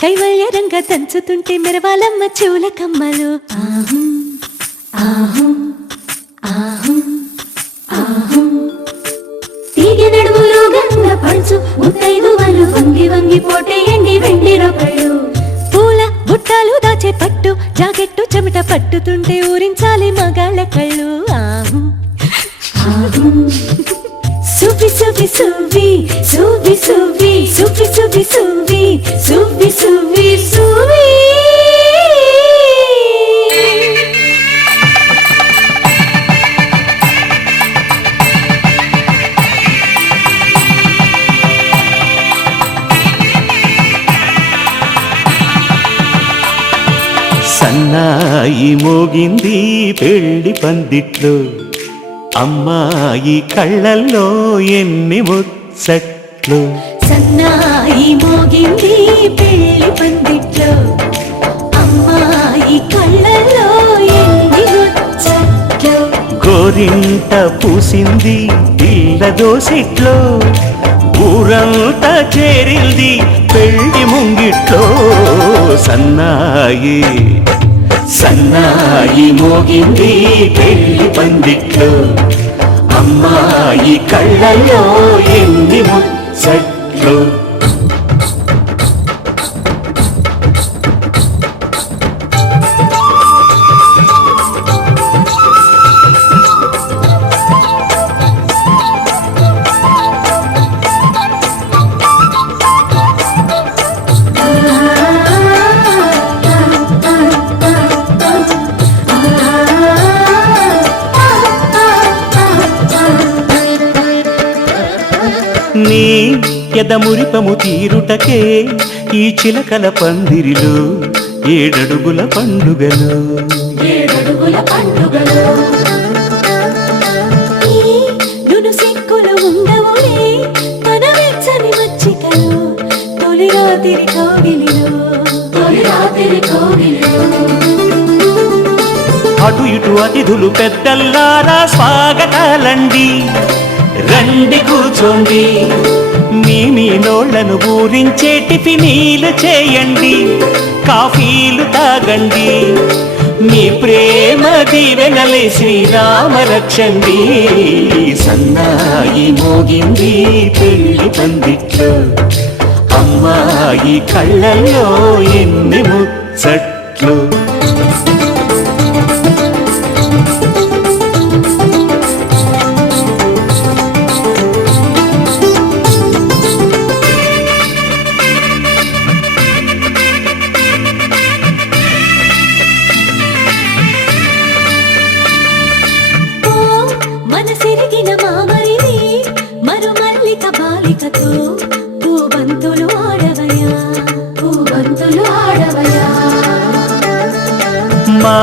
కైవల్య రంగ దంచుతుంటే మెరవాలమ్మ చెవుల కమ్మలు. తీగ నడుములు గంగ పంచు ముత్తైదువలు వంగి వంగి పోటేయండి వెండి రొకళ్ళు. పూల బుట్టాలు దాచే పట్టు జాకెట్టు చెమట పట్టుతుంటే ఊరించాలి మగాళ్ళ కళ్ళు. సువి సువి సువి సువి సువి సువి సువి సువి సువి సువి సువి. సన్నాయి మోగింది పెళ్లి పందిట్లో, అమ్మాయి కళ్ళల్లో ఎన్ని ముచ్చట్లు. సన్నాయి మోగింది పెళ్లి పందిట్లో, అమ్మాయి కళ్ళల్లో ఎన్ని ముచ్చట్లు. గోరింట పూసింది పిల్ల దోసిట్లో, ఊరంతా చేరింది పెళ్లి ముంగిట్లో. సన్నాయి సన్నాయి మోగింది పెళ్లి పందిట్లో, అమ్మాయి కళ్ళల్లో ఎన్ని ముచ్చట్లు. నీ ఎదమురిపము తీరుటకే ఈ చిలకల పందిరిలో ఏడడుగుల పండుగలు. నును సిక్కులు ఉండవులే తన వెచ్చని మచ్చికలు, తొలి రాత్రి కోగిలిలో. అటు ఇటు అతిథులు పెద్దల్లారా స్వాగతాలండి, రండి కూర్చోండి. మీ నోళ్లను ఊరించే టిఫినీలు చేయండి, కాఫీలు తాగండి. మీ ప్రేమ దీవెనలే శ్రీరామ రక్షండి. సన్నాయి మోగింది పెళ్లి పందిట్లో, అమ్మాయి కళ్ళల్లో ఎన్ని ముచ్చట్లు. మనసిరిగిన మామరిది మరుమల్లిక బాలికతో పూబంతులు ఆడవయ్యా పూబంతులు ఆడవయ్యా. మా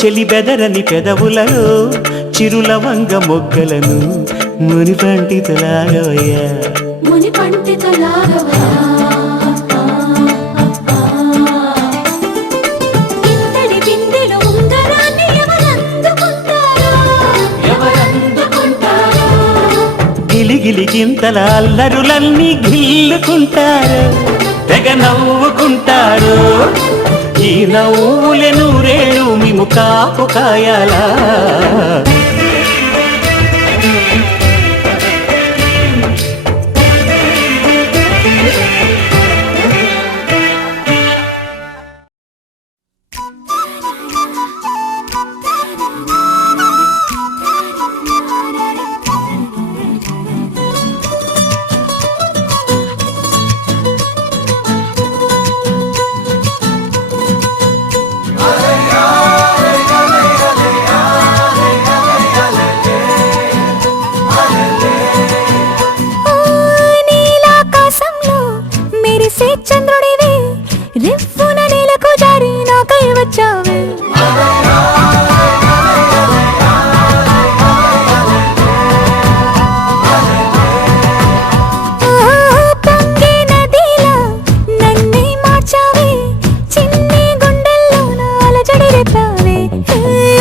చెలి బెదరని పెదవులలో చిరులవంగ మొగ్గలను ముని పండితులాగవయ్యా ముని పండితులాగవయ్యా. ఇంతటి బిందెలో ఉంగరాన్ని ఎవరందుకుంటారో గిలిగిలి గింతల అల్లరులన్నీ గిల్లుకుంటారు తెగ నవ్వుకుంటారు. ఈ నవ్వులే నూరేళ్ళు మేము కాపు కాయాలా. చంద్రుడివి రిఫ్ఫున నేలకు జారి నాకై వచ్చావే. పొంగే నదిలా నన్నే మార్చావే చిన్ని గుండెల్లో అలజడి రేపావే.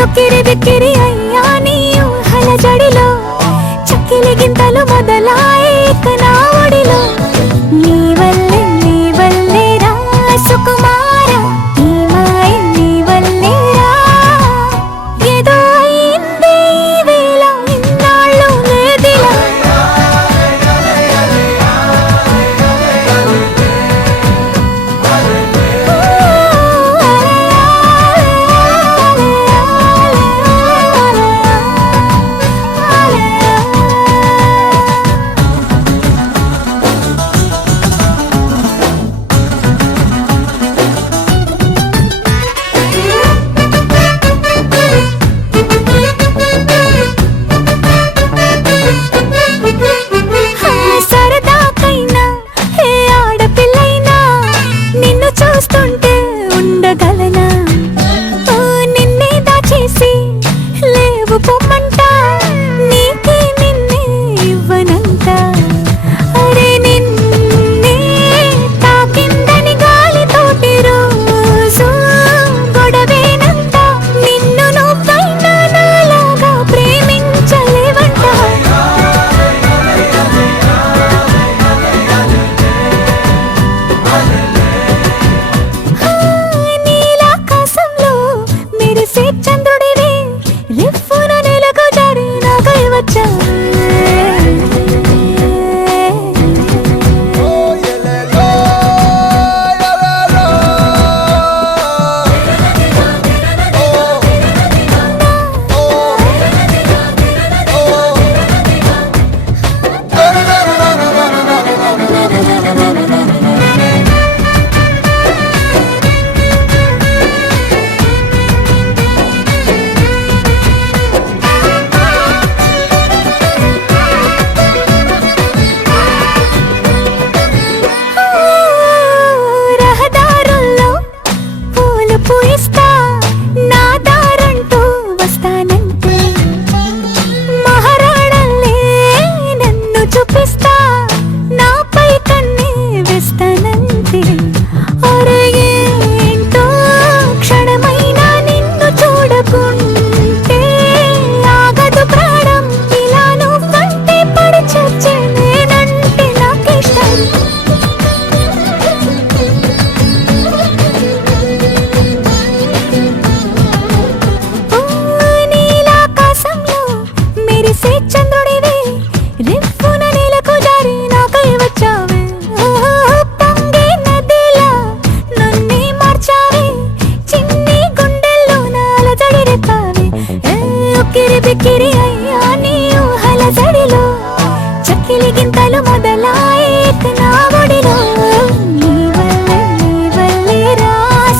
ఉక్కిరి బిక్కిరి అయ్యా నీ ఊహలజడిలో చక్కిలి గింతలు మొదలాయే నా ఒడిలో. నీ వల్లే రా సుకుమార నీ మాయ నీ వల్లే రా. ఏదో అయిందే ఈ వేళ ఇన్నాళ్ళు లేదిలా. సరదాకైనా ఏ ఆడపిల్లైనా నిన్ను చూస్తుంటే ఉండగలనా. నిన్నే దాచేసి లేవు పొమ్మంట నీకే నిన్నే ఇవ్వనంట. అరే నిన్నే తాకిందని గాలితోటి రోజు గొడవేనంట. నిన్ను నువ్వైనా నాలాగా ప్రేమించలేవంట. నీలాకాశంలో మెరిసే చంద్రుడివి రిఫ్ఫున నేలకు జారి నాకై వచ్చావే. రహదారుల్లో పూలు పూయిస్తా నా దారంటూ వస్తానంటే. మహారాణల్లే నన్ను చూపిస్తా నాపై కన్నే వేస్తానంతే. అరే ఏంటో క్షణమైనా నిన్ను చూడకుంటే ఆగదు ప్రాణం. ఇలా నువ్వంటే పడి చచ్చే నేనంటే నాకిష్టం. నీలాకాశంలో మెరిసే చంద్రుడివి రిఫ్ఫున నేలకు జారి నాకై వచ్చావే. పొంగే నదిలా నన్నే మార్చావే చిన్ని గుండెల్లో అలజడి రేపావే. ఉక్కిరి బిక్కిరి అయ్యా నీ ఊహలజడిలో చక్కిలి గింతలు మొదలాయే నా ఒడిలో. నీ వల్లే రా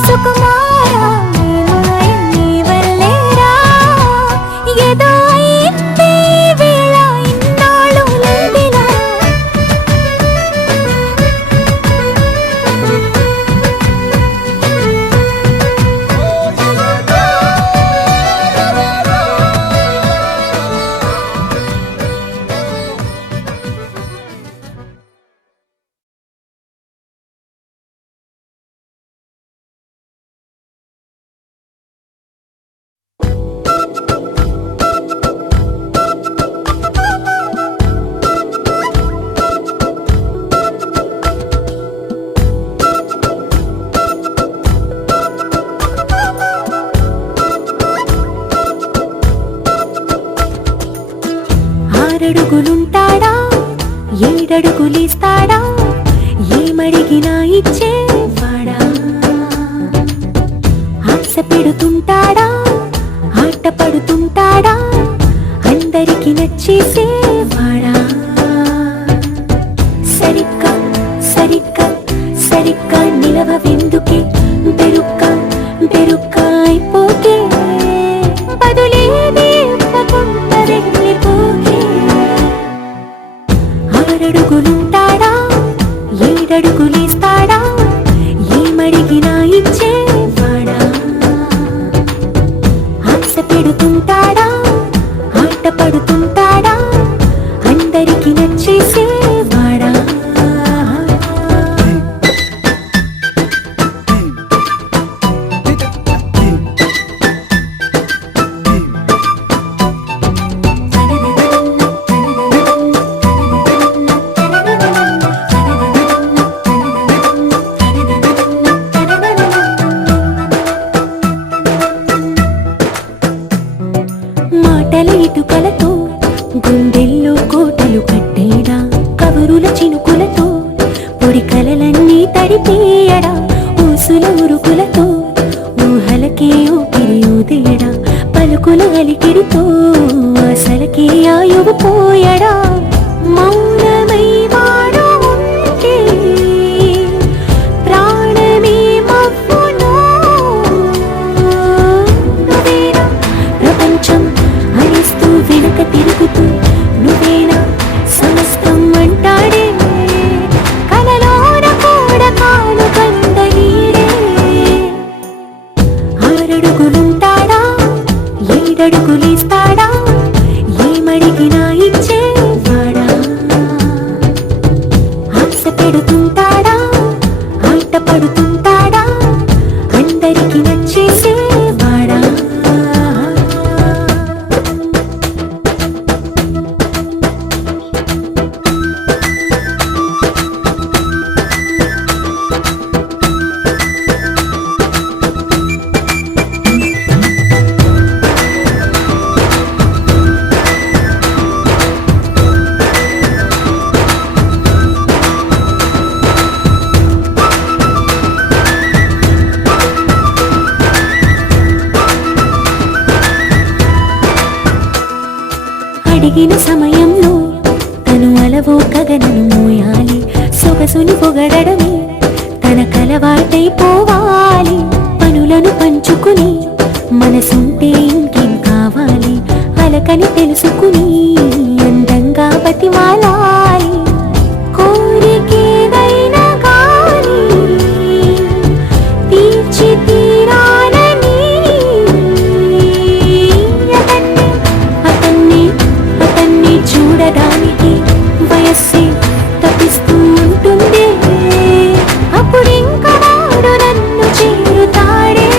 సుకుమార నీ మాయ నీ వల్లే రా. ఏదో అయిందే 6 అడుగులుంటాడా 7 అడుగులిస్తాడా ఏమడిగినా ఇచ్చేవాడా ఆశ పెడుతుంటాడా ఆట పడుతుంటాడా అందరికి నచ్చేసేవాడా సరిగ్గా సరిగ్గా సరిగ్గా నిలవవెందుకే బెరుక్క అయిపోకే బదులేది ఇవ్వకుండా వెళ్ళిపోకే 6 అడుగులుంటాడా 7 అడుగులిస్తాడా ఏమడిగినా ఇచ్చేవాడా ఆశ పెడుతుంటాడా ఆట పడుతుంటాడా అందరికి నచ్చేసేవాడా మాటల ఇటుకలతో గుండెల్లో కోటలు కట్టేడా కబురుల చినుకులతో పొడి కలలన్నీ తడిపేయడా ఊసుల ఉరుకులతో ఊహలకే ఊపిరి ఊదేయడా పలుకుల అలికిడితో అసలకే ఆయువు పోయడా మౌనమై వాడు ఉంటే ప్రాణమే మవ్వునో నువ్వేనా ప్రపంచం అరిస్తూ వెనుక తిరుగుతూ నువ్వేనా సమస్తం అంటాడే కలలోన కూడా కాలు కంద నీడే 6 అడుగులుంటాడా 7 అడుగులిస్తాడా ఏమడిగినా ఇచ్చేవాడా ఆశ పెడుతుంటాడా ఆట పడుతుంటాడా అందరికి నచ్చేసేవాడా అడిగిన సమయంలో తను అలవో గగనను మోయాలి సొగసుని పొగడమే తనకలవాటైపోవాలి పనులను పంచుకుని మనసుంటే ఇంకేం కావాలి అలకని తెలుసుకుని అందంగా బతిమాలాలి కోరికేదైనా కానీ తీర్చి తీరాలని అతన్ని చూడడానికి వయస్సే తప్పిస్తూ ఉంటుంది అప్పుడింకా వాడు నన్ను చేరుతాడే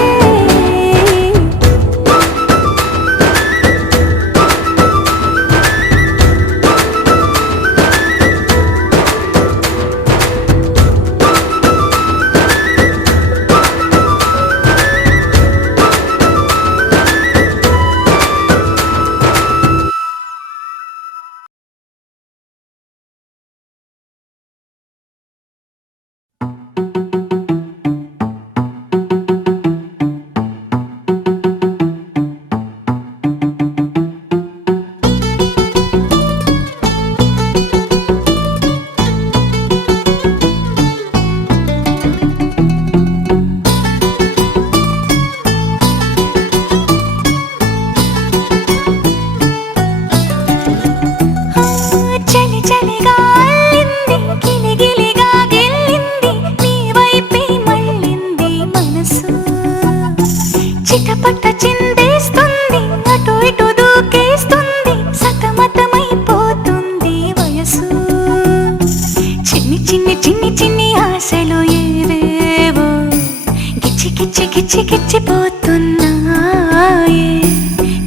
గిచ్చిపోతున్నాయే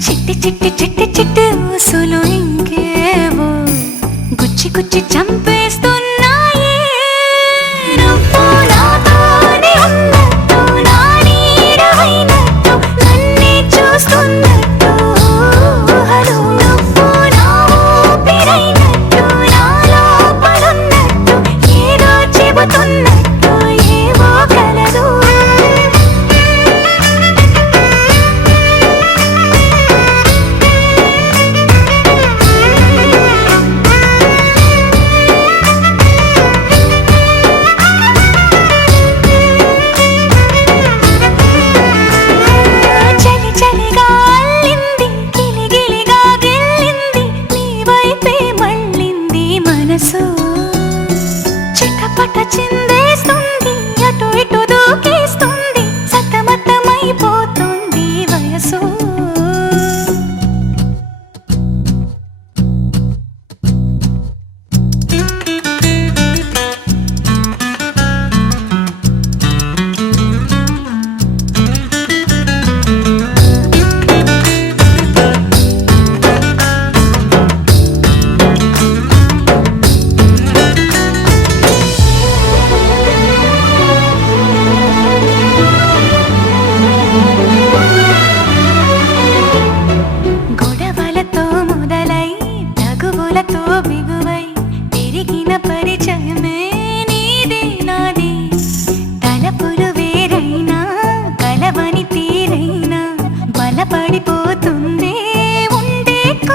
చిట్టి చిట్టి చిట్టి చిట్టి ఊసులు ఇంకేవో గుచ్చి గుచ్చి చంపేస్తున్నాయే నువ్వు నాతోనే ఉన్నట్టు నా నీడవైనట్టు నన్నే చూస్తున్నట్టు ఊహలు నువ్వు నా ఊపిరై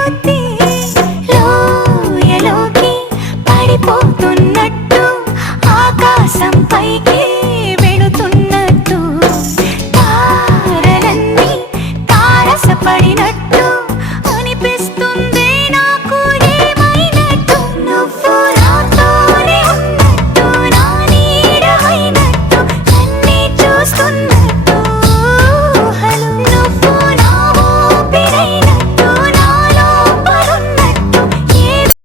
కొద్దీ లోయలోకి పడిపోతున్నట్టు ఆకాశం పైకి వెళుతున్నట్టు తారలన్నీ తారసపడినట్టు అనిపిస్తుంది నాకు ఏమైనట్టు నువ్వు నాతోనే ఉన్నట్టు నా నీడ అయినట్టు నన్నే చూస్తున్నట్టు